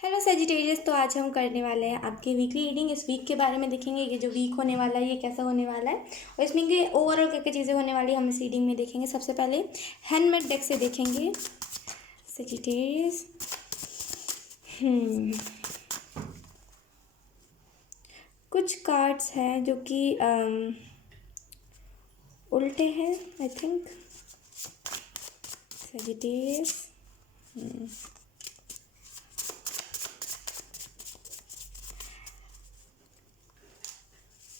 Hello Sagittarius. तो आज हम करने वाले हैं आपकी वीकली रीडिंग। इस वीक के बारे में देखेंगे कि जो वीक होने वाला है ये कैसा होने वाला है और इसमें के ओवरऑल क्या क्या चीज़ें होने वाली है हम इस रीडिंग में देखेंगे। सबसे पहले हैंडमेड डेक से देखेंगे सेजिटेरियस। कुछ कार्ड्स हैं जो कि उल्टे हैं आई थिंक सेजिटेरियस।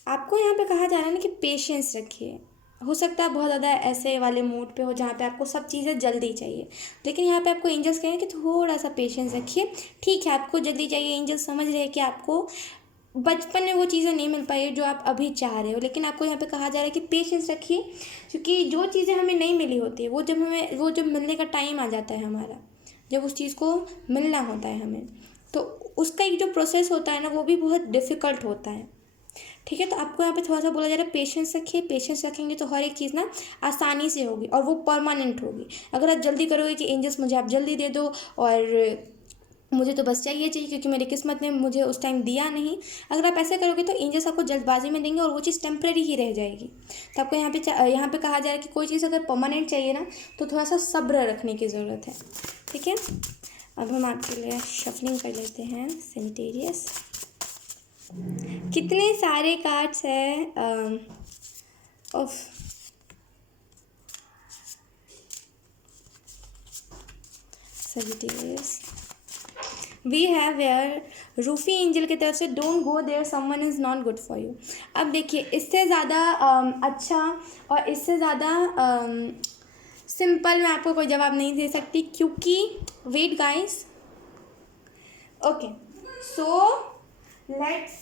आपको यहाँ पे कहा जा रहा है ना कि पेशेंस रखिए। हो सकता है बहुत ज़्यादा ऐसे वाले मूड पे हो जहाँ पे आपको सब चीज़ें जल्दी चाहिए, लेकिन यहाँ पे आपको एंजल्स कहें कि थोड़ा सा पेशेंस रखिए। ठीक है, आपको जल्दी चाहिए, एंजल्स समझ रहे हैं कि आपको बचपन में वो चीज़ें नहीं मिल पाई जो आप अभी चाह रहे हो, लेकिन आपको यहाँ पे कहा जा रहा है कि पेशेंस रखिए, क्योंकि जो चीज़ें हमें नहीं मिली होती है वो जब मिलने का टाइम आ जाता है हमारा, जब उस चीज़ को मिलना होता है हमें, तो उसका एक जो प्रोसेस होता है ना वो भी बहुत डिफ़िकल्ट होता है। ठीक है, तो आपको यहाँ पे थोड़ा सा बोला जा रहा है पेशेंस रखिए। पेशेंस रखेंगे तो हर एक चीज़ ना आसानी से होगी और वो परमानेंट होगी। अगर आप जल्दी करोगे कि एंजल्स मुझे आप जल्दी दे दो और मुझे तो बस चाहिए क्योंकि मेरी किस्मत ने मुझे उस टाइम दिया नहीं, अगर आप ऐसे करोगे तो एंजल्स आपको जल्दबाजी में देंगे और वो चीज़ टेम्प्रेरी ही रह जाएगी। तो आपको यहाँ पे कहा जा रहा है कि कोई चीज़ अगर परमानेंट चाहिए ना तो थोड़ा सा सब्र रखने की ज़रूरत है। ठीक है, अब हम आपके लिए शफलिंग कर लेते हैं सेजिटेरियस। कितने सारे कार्ड्स हैं ऑफ सजिटेरियस। वी हैव वेयर रूफी एंजल की तरफ से don't go there someone is not good for you. अब देखिए, इससे ज़्यादा अच्छा और इससे ज़्यादा सिंपल मैं आपको कोई जवाब नहीं दे सकती, क्योंकि wait guys. Okay, so let's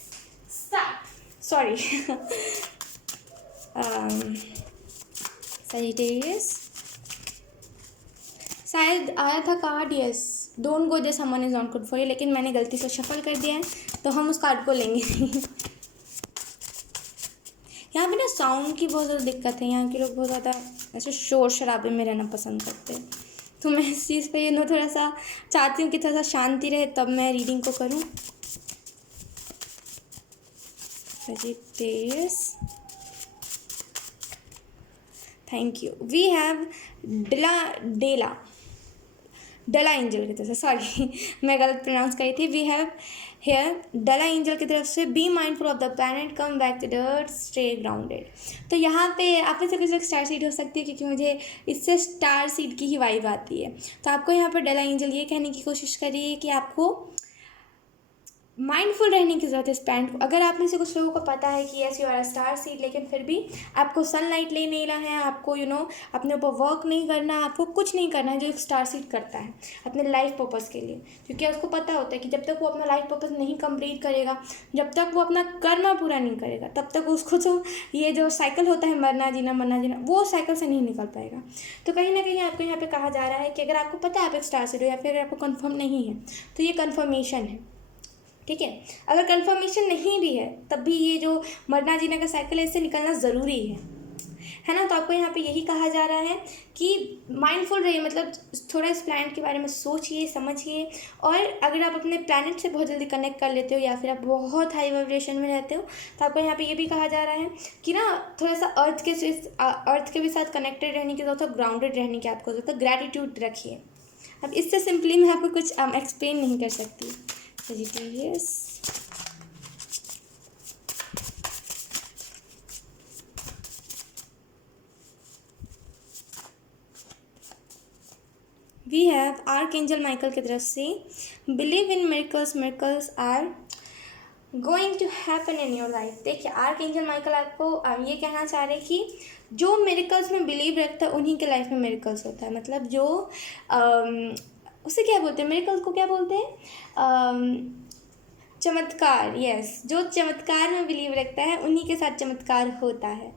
start. Sorry Sagittarius शायद आया था card, yes, don't go there someone is not good for you, लेकिन मैंने गलती से शफल कर दिया है तो हम उस कार्ड को लेंगे नहीं। यहाँ पे ना साउंड की बहुत ज़्यादा दिक्कत है, यहाँ के लोग बहुत ज़्यादा ऐसे शोर शराबे में रहना पसंद करते हैं, तो मैं इस चीज़ पे थोड़ा सा चाहती हूँ कि थोड़ा सा शांति रहे, तब मैं रीडिंग को करूँ। Sagittarius, thank you. We have डला एंजल की तरफ से, सॉरी मैं गलत प्रोनाउंस करी थी। वी हैव हेयर डला एंजल की तरफ से be mindful of the planet, come back to the earth, stay grounded. तो यहाँ पे आप में से कुछ लोग स्टार सीड हो सकती है, क्योंकि मुझे इससे स्टार सीड की ही वाइब आती है। तो आपको यहाँ पर डला एंजल ये कहने की कोशिश करिए कि आपको माइंडफुल रहने की ज़रूरत है इस प्लांट को। अगर आप में से कुछ लोगों को पता है कि yes you are a star seed, लेकिन फिर भी आपको सनलाइट ले नहीं रहा है, आपको अपने ऊपर वर्क नहीं करना, आपको कुछ नहीं करना है जो एक स्टार सीड करता है अपने लाइफ पर्पज़ के लिए, क्योंकि उसको पता होता है कि जब तक वो अपना लाइफ पर्पज़ नहीं कंप्लीट करेगा, जब तक वो अपना कर्म पूरा नहीं करेगा, तब तक उसको जो ये जो साइकिल होता है मरना जीना वो साइकिल से नहीं निकल पाएगा। तो कहीं ना कहीं आपको यहाँ पे कहा जा रहा है कि अगर आपको पता है आप एक स्टार सीड हो या फिर आपको कन्फर्म नहीं है, तो ये कन्फर्मेशन है। ठीक है, अगर कंफर्मेशन नहीं भी है तब भी ये जो मरना जीना का साइकिल है इससे निकलना ज़रूरी है ना। तो आपको यहाँ पे यही कहा जा रहा है कि माइंडफुल रहिए, मतलब थोड़ा इस प्लैनेट के बारे में सोचिए समझिए, और अगर आप अपने प्लैनेट से बहुत जल्दी कनेक्ट कर लेते हो या फिर आप बहुत हाई वाइब्रेशन में रहते हो, तो आपको यहाँ पे ये भी कहा जा रहा है कि ना थोड़ा सा अर्थ के भी साथ कनेक्टेड रहने की ज़रूरत है, ग्राउंडेड रहने की आपको ज़रूरत है, ग्रैटिट्यूड रखिए। अब इससे सिंपली मैं आपको कुछ एक्सप्लेन नहीं कर सकती। Sagittarius, we have archangel Michael की तरफ से believe in miracles, miracles are going to happen in your life. देखिए, आर्कएंजल माइकल आपको ये कहना चाह रहे हैं कि जो मिरेकल्स में बिलीव रखता है उन्हीं के लाइफ में मिरेकल्स होता है। मतलब जो उसे क्या बोलते हैं, मिरेकल्स को क्या बोलते हैं, चमत्कार। यस, जो चमत्कार में बिलीव रखता है उन्हीं के साथ चमत्कार होता है।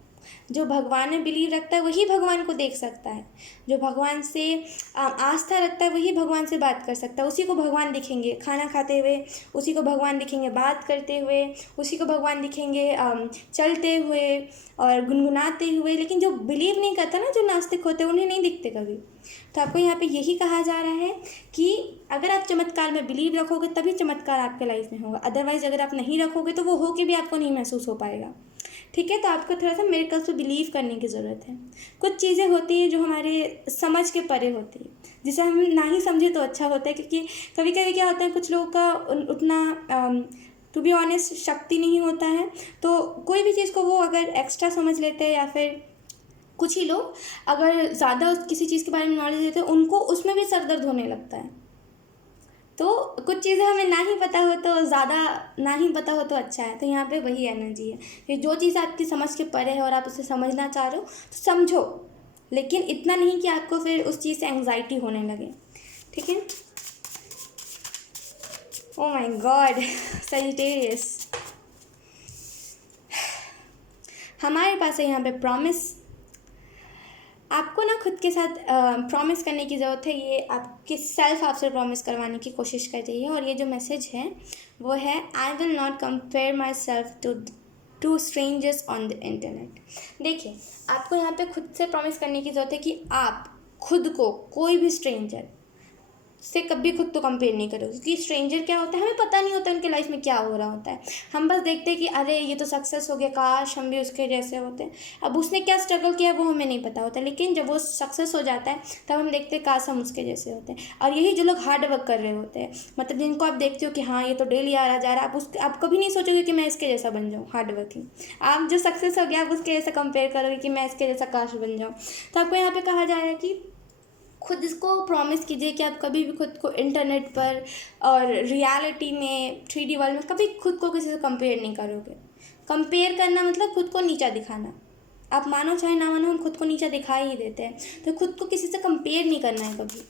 जो भगवान में बिलीव रखता है वही भगवान को देख सकता है। जो भगवान से आस्था रखता है वही भगवान से बात कर सकता है। उसी को भगवान दिखेंगे खाना खाते हुए, उसी को भगवान दिखेंगे बात करते हुए, उसी को भगवान दिखेंगे चलते हुए और गुनगुनाते हुए। लेकिन जो बिलीव नहीं करता ना, जो नास्तिक होते हैं, उन्हें नहीं दिखते कभी। तो आपको यहाँ पे यही कहा जा रहा है कि अगर आप चमत्कार में बिलीव रखोगे तभी चमत्कार आपके लाइफ में होगा। अदरवाइज़ अगर आप नहीं रखोगे तो वो हो के भी आपको नहीं महसूस हो पाएगा। ठीक है, तो आपको थोड़ा सा मिरेकल्स पे बिलीव करने की ज़रूरत है। कुछ चीज़ें होती हैं जो हमारे समझ के परे होती है, जिसे हम ना ही समझे तो अच्छा होता है। क्योंकि कभी कभी क्या होता है, कुछ लोगों का उतना टू बी ऑनेस्ट शक्ति नहीं होता है, तो कोई भी चीज़ को वो अगर एक्स्ट्रा समझ लेते हैं, या फिर कुछ ही लोग अगर ज़्यादा किसी चीज़ के बारे में नॉलेज देते हैं, उनको उसमें भी सर दर्द होने लगता है। तो कुछ चीज़ें हमें ना ही पता हो तो ज़्यादा ना ही पता हो तो अच्छा है। तो यहाँ पे वही एनर्जी है कि जो चीज़ आपकी समझ के परे है और आप उसे समझना चाह रहे हो तो समझो, लेकिन इतना नहीं कि आपको फिर उस चीज़ से एंग्जाइटी होने लगे। ठीक है। ओ माय गॉड, सजिटेरियस, हमारे पास है यहाँ पे प्रॉमिस। आपको ना खुद के साथ प्रॉमिस करने की ज़रूरत है। ये आपके सेल्फ आपसे प्रॉमिस करवाने की कोशिश कर रही है। और ये जो मैसेज है वो है, I will not compare myself to strangers on the internet. देखिए, आपको यहाँ पे खुद से प्रॉमिस करने की ज़रूरत है कि आप खुद को कोई भी स्ट्रेंजर से कभी खुद तो कंपेयर नहीं करो। क्योंकि स्ट्रेंजर क्या होता है, हमें पता नहीं होता उनके लाइफ में क्या हो रहा होता है। हम बस देखते हैं कि अरे ये तो सक्सेस हो गया, काश हम भी उसके जैसे होते हैं। अब उसने क्या स्ट्रगल किया वो हमें नहीं पता होता, लेकिन जब वो सक्सेस हो जाता है तब हम देखते हैं काश हम उसके जैसे होते हैं। और यही जो लोग हार्ड वर्क कर रहे होते हैं, मतलब जिनको आप देखते हो कि हाँ ये तो डेली आ रहा जा रहा है, आप कभी नहीं सोचोगे कि मैं इसके जैसा बन जाऊँ हार्ड वर्किंग। आप जो सक्सेस हो गया आप उसके जैसा कंपेयर करोगे कि मैं इसके जैसा काश बन जाऊँ। तो आपको यहाँ पे कहा जा रहा है कि खुद इसको प्रॉमिस कीजिए कि आप कभी भी खुद को इंटरनेट पर और रियलिटी में 3D वर्ल्ड में कभी खुद को किसी से कंपेयर नहीं करोगे। कंपेयर करना मतलब खुद को नीचा दिखाना। आप मानो चाहे ना मानो, हम खुद को नीचा दिखा ही देते हैं। तो खुद को किसी से कंपेयर नहीं करना है कभी।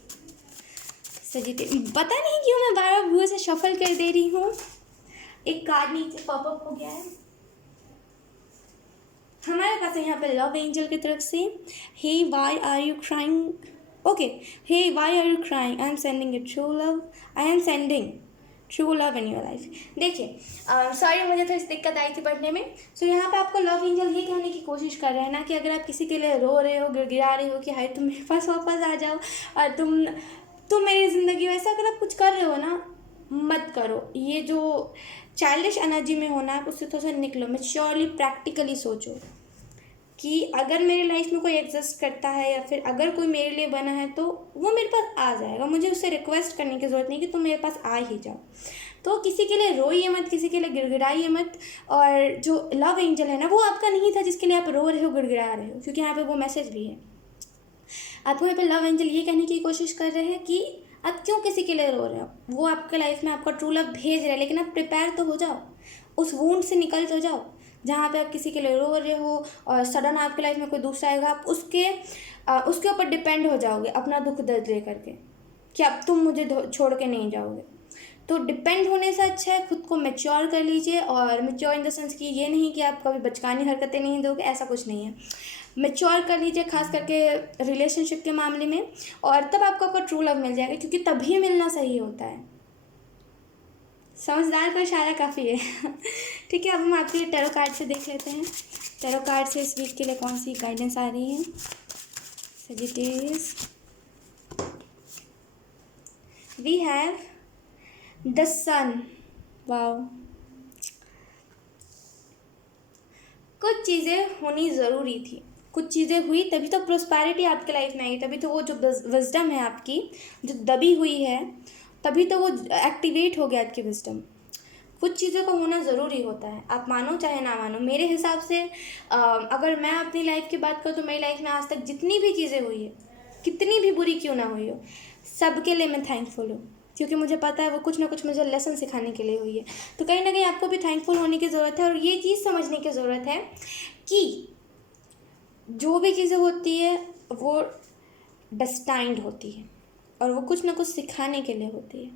सजीते पता नहीं क्यों मैं बार बार भूल से शफल कर दे रही हूँ। एक कार्ड नीचे पॉपअप हो गया है। हमारे पास है यहाँ पे लव एंजल की तरफ से, hey why are you crying. Okay, hey why are you crying, I am sending a true love, I am sending true love in your life. देखिए, सॉरी मुझे थोड़ी दिक्कत आई थी पढ़ने में। सो यहाँ पे आपको लव एंजल ये कहने की कोशिश कर रहे हैं ना कि अगर आप किसी के लिए रो रहे हो, गिड़गिड़ा रहे हो कि हाय तुम मेरे पास वापस आ जाओ और तुम मेरी ज़िंदगी में, ऐसा अगर आप कुछ कर रहे हो ना, मत करो। ये जो चाइल्डिश एनर्जी में होना है उससे थोड़ा सा निकलो। मैच्योरली प्रैक्टिकली सोचो कि अगर मेरे लाइफ में कोई एग्जिस्ट करता है या फिर अगर कोई मेरे लिए बना है तो वो मेरे पास आ जाएगा। मुझे उससे रिक्वेस्ट करने की ज़रूरत नहीं कि तुम मेरे पास आ ही जाओ। तो किसी के लिए रोइए मत, किसी के लिए गिड़गिड़ाइए मत। और जो लव एंजल है ना, वो आपका नहीं था जिसके लिए आप रो रहे हो, गिड़गिड़ा रहे हो। क्योंकि यहाँ पे वो मैसेज भी है। आपको यहाँ पे लव एंजल ये कहने की कोशिश कर रहे हैं कि आप क्यों किसी के लिए रो रहे हो। वो आपके लाइफ में आपका ट्रू लव भेज रहा है, लेकिन आप प्रिपेयर तो हो जाओ, उस वूंड से निकल तो जाओ। जहाँ पे आप किसी के लिए रो रहे हो और सडन आपके लाइफ में कोई दूसरा आएगा, आप उसके ऊपर डिपेंड हो जाओगे अपना दुख दर्द ले करके कि अब तुम मुझे छोड़ के नहीं जाओगे। तो डिपेंड होने से अच्छा है खुद को मैच्योर कर लीजिए। और मैच्योर इन द सेंस कि ये नहीं कि आप कभी बचकानी हरकतें नहीं दोगे, ऐसा कुछ नहीं है। मैच्योर कर लीजिए, खास करके रिलेशनशिप के मामले में, और तब आपको ट्रू लव मिल जाएगा। क्योंकि तभी मिलना सही होता है। समझदार का इशारा काफ़ी है। ठीक है, अब हम आपके टैरो कार्ड से देख लेते हैं। टैरो कार्ड से इस वीक के लिए कौन सी गाइडेंस आ रही है। Sagittarius, we have the sun. Wow, कुछ चीज़ें होनी ज़रूरी थी, कुछ चीज़ें हुई तभी तो प्रोस्पैरिटी आपके लाइफ में आई, तभी तो वो जो विजडम है आपकी जो दबी हुई है, तभी तो वो एक्टिवेट हो गया आपकी विजडम। कुछ चीज़ों का होना ज़रूरी होता है, आप मानो चाहे ना मानो। मेरे हिसाब से अगर मैं अपनी लाइफ की बात करूँ तो मेरी लाइफ में आज तक जितनी भी चीज़ें हुई है, कितनी भी बुरी क्यों ना हुई हो, सबके लिए मैं थैंकफुल हूँ। क्योंकि मुझे पता है वो कुछ ना कुछ मुझे लेसन सिखाने के लिए हुई है। तो कहीं ना कहीं आपको भी थैंकफुल होने की ज़रूरत है। और ये चीज़ समझने की ज़रूरत है कि जो भी चीज़ें होती है वो डेस्टाइंड होती है और वो कुछ ना कुछ सिखाने के लिए होती है।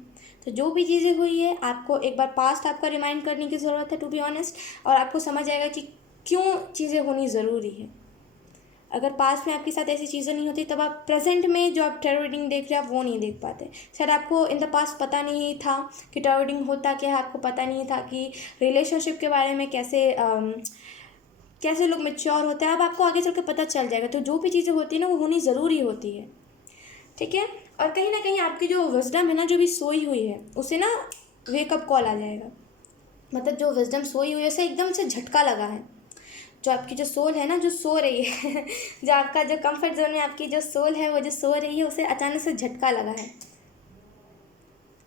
तो जो भी चीज़ें हुई है, आपको एक बार पास्ट आपका रिमाइंड करने की ज़रूरत है, टू बी ऑनेस्ट। और आपको समझ आएगा कि क्यों चीज़ें होनी ज़रूरी है। अगर पास्ट में आपके साथ ऐसी चीज़ें नहीं होती, तब आप प्रेजेंट में जो आप टेरर रीडिंग देख रहे हैं आप वो नहीं देख पाते। शायद आपको इन द पास्ट पता नहीं था कि टेरर रीडिंग होता क्या है, आपको पता नहीं था कि रिलेशनशिप के बारे में कैसे लोग मेच्योर होते हैं। अब आपको आगे चल के पता चल जाएगा। तो जो भी चीज़ें होती है ना वो होनी ज़रूरी होती है, ठीक है। और कहीं ना कहीं आपकी जो विजडम है ना, जो भी सोई हुई है, उसे ना वेकअप कॉल आ जाएगा। मतलब जो विजडम सोई हुई है उसे एकदम से झटका लगा है। जो आपकी जो सोल है ना, जो सो रही है जो आपका जो कंफर्ट जोन में आपकी जो सोल है वो जो सो रही है, उसे अचानक से झटका लगा है।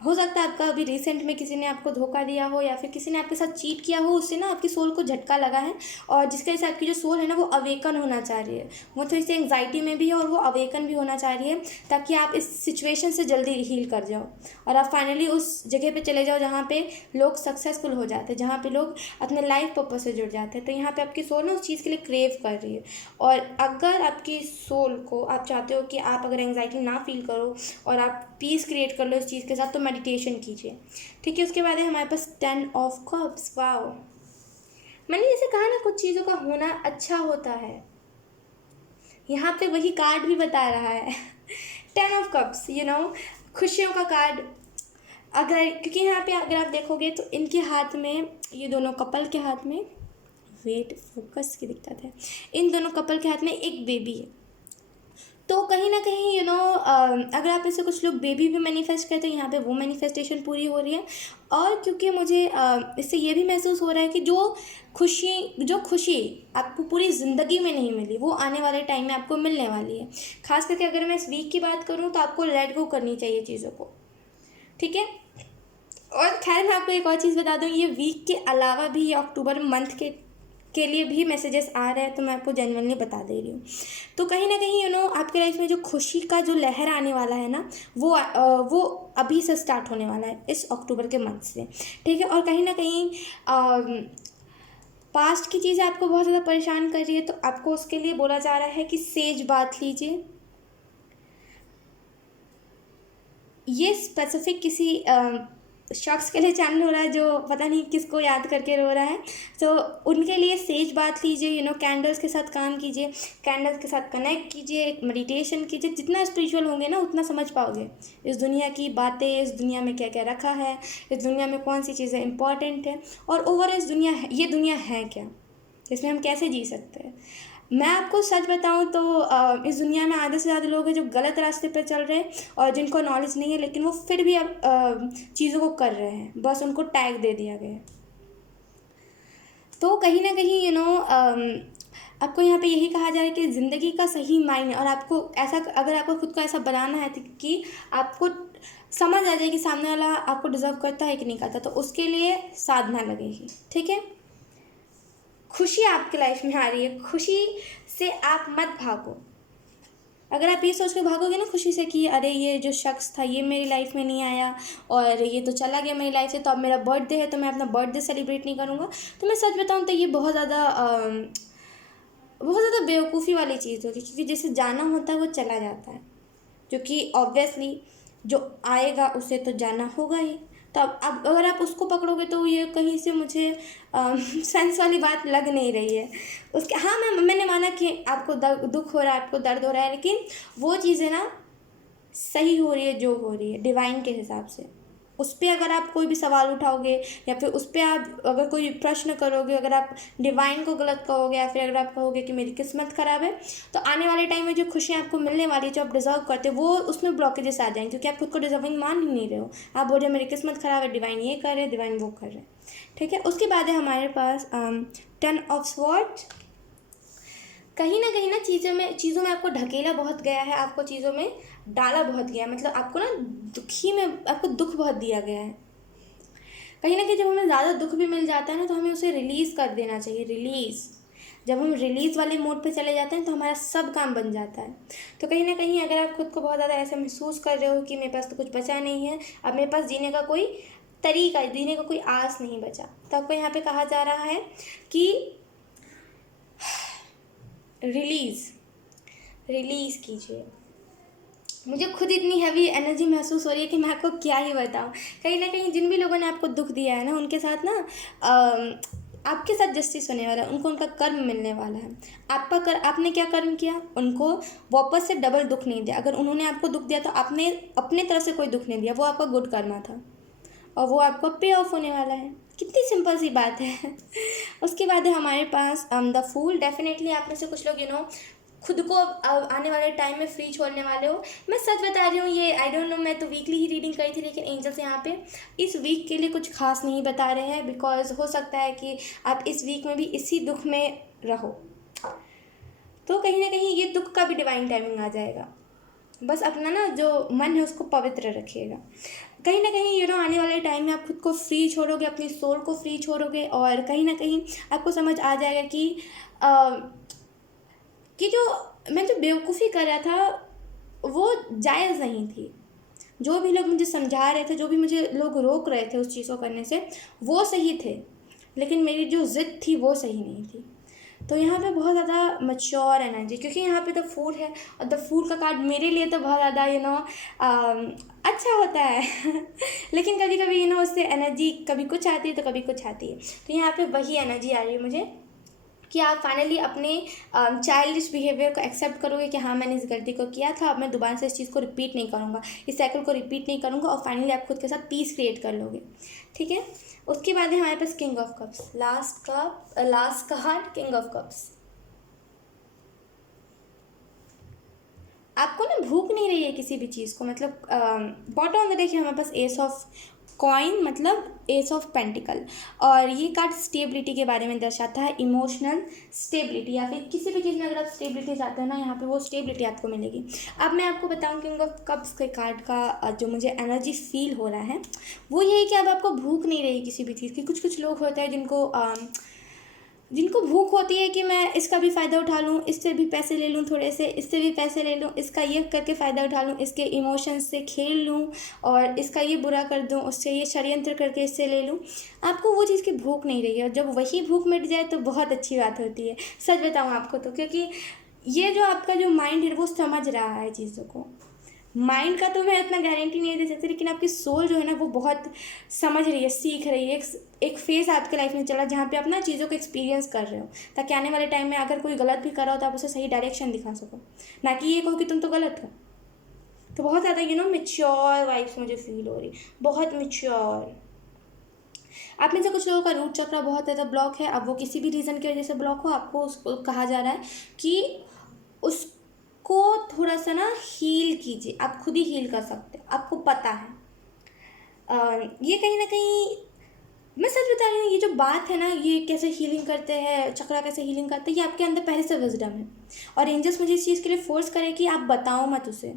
हो सकता है आपका अभी रिसेंट में किसी ने आपको धोखा दिया हो या फिर किसी ने आपके साथ चीट किया हो, उससे ना आपकी सोल को झटका लगा है। और जिसके वजह से आपकी जो सोल है ना वो अवेकन होना चाह रही है। वो थोड़ी सी एंग्जाइटी में भी है और वो अवेकन भी होना चाह रही है, ताकि आप इस सिचुएशन से जल्दी हील कर जाओ और आप फाइनली उस जगह पे चले जाओ जहाँ पे लोग सक्सेसफुल हो जाते हैं, जहाँ पे लोग अपने लाइफ पर्पज से जुड़ जाते हैं। तो यहाँ पे आपकी सोल ना उस चीज़ के लिए क्रेव कर रही है। और अगर आपकी सोल को आप चाहते हो कि आप अगर एंग्जाइटी ना फील करो और आप पीस क्रिएट कर लो इस चीज़ के साथ, तो मेडिटेशन कीजिए, ठीक है। उसके बाद है हमारे पास 10 ऑफ कप्स। वाओ, मैंने जैसे कहा ना कुछ चीज़ों का होना अच्छा होता है, यहाँ पे वही कार्ड भी बता रहा है 10 ऑफ कप्स, खुशियों का कार्ड। अगर क्योंकि यहाँ पे अगर आप देखोगे तो इनके हाथ में, ये दोनों कपल के हाथ में, वेट फोकस की दिक्कत है, इन दोनों कपल के हाथ में एक बेबी है। तो कहीं ना कहीं अगर आप इससे कुछ लोग बेबी भी मैनिफेस्ट करते हैं, यहाँ पे वो मैनिफेस्टेशन पूरी हो रही है। और क्योंकि मुझे इससे ये भी महसूस हो रहा है कि जो खुशी आपको पूरी ज़िंदगी में नहीं मिली, वो आने वाले टाइम में आपको मिलने वाली है। खास करके अगर मैं इस वीक की बात करूँ तो आपको लेट गो करनी चाहिए चीज़ों को, ठीक है। और खैर मैं आपको एक और चीज़ बता दूँ, ये वीक के अलावा भी ये अक्टूबर मंथ के लिए भी मैसेजेस आ रहे हैं, तो मैं आपको जेन्युइनली बता दे रही हूँ। तो कहीं ना कहीं आपके लाइफ में जो खुशी का जो लहर आने वाला है ना, वो अभी से स्टार्ट होने वाला है इस अक्टूबर के मंथ से, ठीक है। और कहीं ना कहीं पास्ट की चीज़ें आपको बहुत ज़्यादा परेशान कर रही है, तो आपको उसके लिए बोला जा रहा है कि सेज बात लीजिए। ये स्पेसिफिक किसी शख्स के लिए चैनल हो रहा है जो पता नहीं किसको याद करके रो रहा है, तो उनके लिए सेज बात लीजिए, कैंडल्स के साथ काम कीजिए, कैंडल्स के साथ कनेक्ट कीजिए, मेडिटेशन कीजिए। जितना स्पिरिचुअल होंगे ना उतना समझ पाओगे इस दुनिया की बातें, इस दुनिया में क्या क्या रखा है, इस दुनिया में कौन सी चीज़ें इंपॉर्टेंट है, और ओवर ये दुनिया है क्या, इसमें हम कैसे जी सकते हैं। मैं आपको सच बताऊं तो इस दुनिया में आधे से ज़्यादा लोग हैं जो गलत रास्ते पर चल रहे हैं और जिनको नॉलेज नहीं है, लेकिन वो फिर भी अब चीज़ों को कर रहे हैं, बस उनको टैग दे दिया गया है। तो कहीं ना कहीं आपको यहाँ पे यही कहा जा रहा है कि ज़िंदगी का सही मायने, और आपको ऐसा, अगर आपको खुद को ऐसा बनाना है कि आपको समझ आ जाए कि सामने वाला आपको डिज़र्व करता है कि नहीं करता, तो उसके लिए साधना लगेगी, ठीक है। खुशी आपकी लाइफ में आ रही है, खुशी से आप मत भागो। अगर आप ये सोच के भागोगे ना खुशी से कि अरे ये जो शख्स था ये मेरी लाइफ में नहीं आया और ये तो चला गया मेरी लाइफ से, तो अब मेरा बर्थडे है तो मैं अपना बर्थडे सेलिब्रेट नहीं करूँगा, तो मैं सच बताऊँ तो ये बहुत ज़्यादा बेवकूफ़ी वाली चीज़ होगी। क्योंकि जिसे जाना होता है वो चला जाता है, जो कि ऑब्वियसली जो आएगा उसे तो जाना होगा ही। तो अब अगर आप उसको पकड़ोगे तो ये कहीं से मुझे सेंस वाली बात लग नहीं रही है उसके। हाँ, मैंने माना कि आपको दुख हो रहा है, आपको दर्द हो रहा है, लेकिन वो चीज़ें ना सही हो रही है जो हो रही है डिवाइन के हिसाब से। उस पर अगर आप कोई भी सवाल उठाओगे या फिर उस पर आप अगर कोई प्रश्न करोगे, अगर आप डिवाइन को गलत कहोगे या फिर अगर आप कहोगे कि मेरी किस्मत ख़राब है, तो आने वाले टाइम में जो खुशियाँ आपको मिलने वाली है, जो आप डिज़र्व करते हो, वो उसमें ब्लॉकेजेस आ जाएंगे, क्योंकि आप खुद को डिज़र्विंग मान ही नहीं रहे हो। आप बोल रहे हो मेरी किस्मत ख़राब है, डिवाइन ये कर रहे, डिवाइन वो कर रहे, ठीक है। उसके बाद है हमारे पास 10 ऑफ स्वॉर्ड्स। कहीं ना चीज़ों में आपको ढकेला बहुत गया है, आपको चीज़ों में डाला बहुत गया है, मतलब आपको ना दुखी में आपको दुख बहुत दिया गया है। कहीं ना कहीं जब हमें ज़्यादा दुख भी मिल जाता है ना, तो हमें उसे रिलीज़ कर देना चाहिए। रिलीज़, जब हम रिलीज़ वाले मोड पे चले जाते हैं तो हमारा सब काम बन जाता है। तो कहीं ना कहीं अगर आप खुद को बहुत ज़्यादा ऐसा महसूस कर रहे हो कि मेरे पास तो कुछ बचा नहीं है, अब मेरे पास जीने का कोई तरीका, जीने का कोई आस नहीं बचा, तो आपको यहाँ पे कहा जा रहा है कि रिलीज़ कीजिए। मुझे खुद इतनी हैवी एनर्जी महसूस हो रही है कि मैं आपको क्या ही बताऊँ। कहीं ना कहीं जिन भी लोगों ने आपको दुख दिया है ना, उनके साथ ना आपके साथ जस्टिस होने वाला है, उनको उनका कर्म मिलने वाला है। आपका आपने क्या कर्म किया, उनको वापस से डबल दुख नहीं दिया। अगर उन्होंने आपको दुख दिया तो आपने अपने तरफ से कोई दुख नहीं दिया, वो आपका गुड कर्मा था और वो आपको पे ऑफ होने वाला है। कितनी सिंपल सी बात है। उसके बाद है हमारे पास द फूल। डेफिनेटली आप में से कुछ लोग खुद को आने वाले टाइम में फ्री छोड़ने वाले हो। मैं सच बता रही हूँ, ये आई डोंट नो, मैं तो वीकली ही रीडिंग करी थी, लेकिन एंजल्स यहाँ पे इस वीक के लिए कुछ खास नहीं बता रहे हैं, बिकॉज हो सकता है कि आप इस वीक में भी इसी दुख में रहो, तो कहीं ना कहीं ये दुख का भी डिवाइन टाइमिंग आ जाएगा। बस अपना ना जो मन है उसको पवित्र रखिएगा। कहीं ना कहीं आने वाले टाइम में आप खुद को फ्री छोड़ोगे, अपनी सोल को फ्री छोड़ोगे, और कहीं ना कहीं आपको समझ आ जाएगा कि जो मैं जो बेवकूफ़ी कर रहा था वो जायज़ नहीं थी। जो भी लोग मुझे समझा रहे थे, जो भी मुझे लोग रोक रहे थे उस चीज़ को करने से, वो सही थे, लेकिन मेरी जो ज़िद थी वो सही नहीं थी। तो यहाँ पे बहुत ज़्यादा मैच्योर एनर्जी, क्योंकि यहाँ पे द फूल है, और द फूल का कार्ड मेरे लिए तो बहुत ज़्यादा अच्छा होता है। लेकिन कभी कभी उससे एनर्जी कभी कुछ आती है तो कभी कुछ आती है। तो यहाँ पे वही एनर्जी आ रही है मुझे कि आप फाइनली अपने चाइल्डिश बिहेवियर को एक्सेप्ट करोगे कि हाँ मैंने इस गलती को किया था, अब मैं दोबारा से इस चीज़ को रिपीट नहीं करूँगा, इस साइकिल को रिपीट नहीं करूँगा, और फाइनली आप खुद के साथ पीस क्रिएट कर लोगे। ठीक है। उसके बाद है हमारे पास king of cups, last card king of cups. आपको ना भूख नहीं रही है किसी भी चीज़ को, मतलब बॉटम ऑफ द डेक हमारे पास एस ऑफ कॉइन, मतलब एस ऑफ पेंटिकल, और ये कार्ड स्टेबिलिटी के बारे में दर्शाता है, इमोशनल स्टेबिलिटी, या फिर किसी भी चीज़ में अगर आप स्टेबिलिटी चाहते हो ना, यहाँ पे वो स्टेबिलिटी आपको मिलेगी। अब मैं आपको बताऊँ किंग ऑफ कप्स के कार्ड का जो मुझे एनर्जी फील हो रहा है वो ये है कि अब आपको भूख नहीं रही किसी भी चीज़ की। कुछ लोग होते हैं जिनको भूख होती है कि मैं इसका भी फ़ायदा उठा लूँ, इससे भी पैसे ले लूँ, थोड़े से इससे भी पैसे ले लूँ, इसका ये करके फ़ायदा उठा लूँ, इसके इमोशंस से खेल लूँ, और इसका ये बुरा कर दूँ, उससे ये षड्यंत्र करके इससे ले लूँ। आपको वो चीज़ की भूख नहीं रही है, और जब वही भूख मिट जाए तो बहुत अच्छी बात होती है। सच बताऊँ आपको तो, क्योंकि ये जो आपका जो माइंड है वो समझ रहा है चीज़ों को। माइंड का तो मैं इतना गारंटी नहीं दे सकती, लेकिन आपकी सोल जो है ना वो बहुत समझ रही है, सीख रही है। एक फेज़ आपके लाइफ में चला जहाँ पे आप ना चीज़ों को एक्सपीरियंस कर रहे हो, ताकि आने वाले टाइम में अगर कोई गलत भी कर रहा हो तो आप उसे सही डायरेक्शन दिखा सको, ना कि ये कहो कि तुम तो गलत हो। तो बहुत ज़्यादा मैच्योर वाइब्स मुझे फील हो रही, बहुत मैच्योर। आप में से कुछ लोगों का रूट चक्र बहुत ज़्यादा ब्लॉक है। अब वो किसी भी रीज़न की वजह से ब्लॉक हो, आपको उसको कहा जा रहा है कि उसको थोड़ा सा ना हील कीजिए। आप खुद ही हील कर सकते हैं, आपको पता है। ये कहीं ना कहीं मैं सच बता रही हूँ, ये जो बात है ना, ये कैसे हीलिंग करते हैं, चक्रा कैसे हीलिंग करते हैं, ये आपके अंदर पहले से विजडम है, और एंजल्स मुझे इस चीज़ के लिए फोर्स करे कि आप बताओ मत उसे,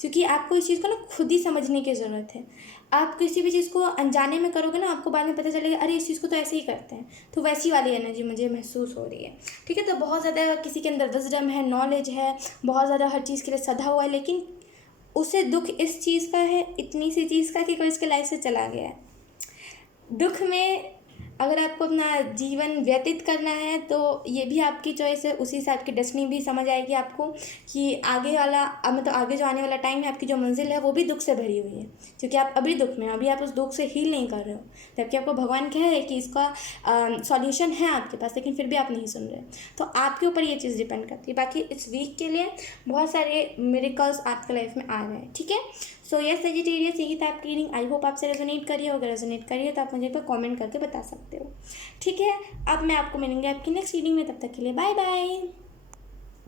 क्योंकि आपको इस चीज़ को ना खुद ही समझने की ज़रूरत है। आप किसी भी चीज़ को अनजाने में करोगे ना, आपको बाद में पता चलेगा अरे इस चीज़ को तो ऐसे ही करते हैं। तो वैसी वाली एनर्जी मुझे महसूस हो रही है। ठीक है। तो बहुत ज़्यादा किसी के अंदर विजडम है, नॉलेज है, बहुत ज़्यादा हर चीज़ के लिए सधा हुआ है, लेकिन उसे दुख इस चीज़ का है, इतनी सी चीज़ का, कि कोई इसके लाइफ से चला गया है। दुख में अगर आपको अपना जीवन व्यतीत करना है तो ये भी आपकी चॉइस है, उसी से आपकी डेस्टिनी भी समझ आएगी आपको कि आगे वाला मतलब आगे जो आने वाला टाइम है, आपकी जो मंजिल है वो भी दुख से भरी हुई है, क्योंकि आप अभी दुख में हो, अभी आप उस दुख से हील नहीं कर रहे हो, जबकि आपको भगवान कह रहे हैं कि इसका सॉल्यूशन है आपके पास, लेकिन फिर भी आप नहीं सुन रहे। तो आपके ऊपर ये चीज़ डिपेंड करती है। बाकी इस वीक के लिए बहुत सारे मिरेकल्स आपके लाइफ में आ रहे हैं। ठीक है। सो यस सेजिटेरियस, यही था आपकी रीडिंग। आई होप आपसे रेजोनेट करिए, अगर रेजोनेट करिए तो आप मुझे पर कमेंट करके बता सकते हो। ठीक है। अब मैं आपको मिलूंगी आपकी नेक्स्ट रीडिंग में, तब तक के लिए बाय बाय।